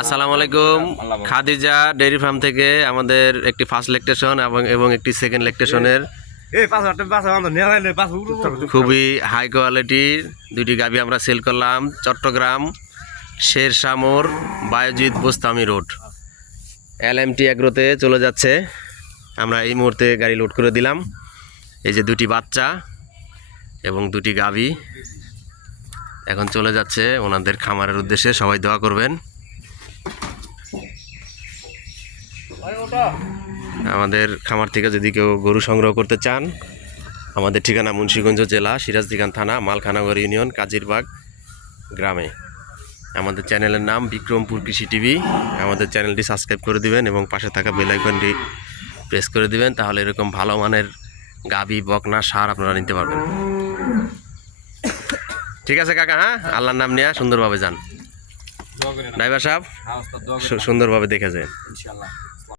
আসসালামু আলাইকুম। Khadija dairy farm থেকে আমাদের একটি ফার্স্ট ল্যাকটেশন এবং একটি সেকেন্ড ল্যাকটেশনের খুবই হাই কোয়ালিটির দুইটি গাভী আমরা সেল করলাম চট্টগ্রাম শেরশাহ মোড় বায়োজিৎ বোস্তামি রোড LMT এগ্রোতে চলে যাচ্ছে। আমরা এই মুহূর্তে গাড়ি লোড করে দিলাম। এই যে দুটি বাচ্চা এবং দুটি গাভী এখন চলে যাচ্ছে ওনাদের খামারের উদ্দেশ্যে। সবাই দোয়া করবেন। আমাদের খামার থেকে যদি কেউ গরু সংগ্রহ করতে চান, আমাদের ঠিকানা মুন্সিগঞ্জ জেলা সিরাজদিখান থানা মালখানগর ইউনিয়ন কাজিরবাগ গ্রামে। আমাদের চ্যানেলের নাম বিক্রমপুর কৃষি টিভি। আমাদের চ্যানেলটি সাবস্ক্রাইব করে দিবেন এবং পাশে থাকা বেল আইকনটি প্রেস করে দিবেন, তাহলে এরকম ভালো মানের গাভী বকনা সার আপনারা নিতে পারবেন। ঠিক আছে কাকা, হ্যাঁ, আল্লাহর নাম নিয়ে সুন্দরভাবে যান। ড্রাইভার সাহেব সুন্দরভাবে দেখে যায়।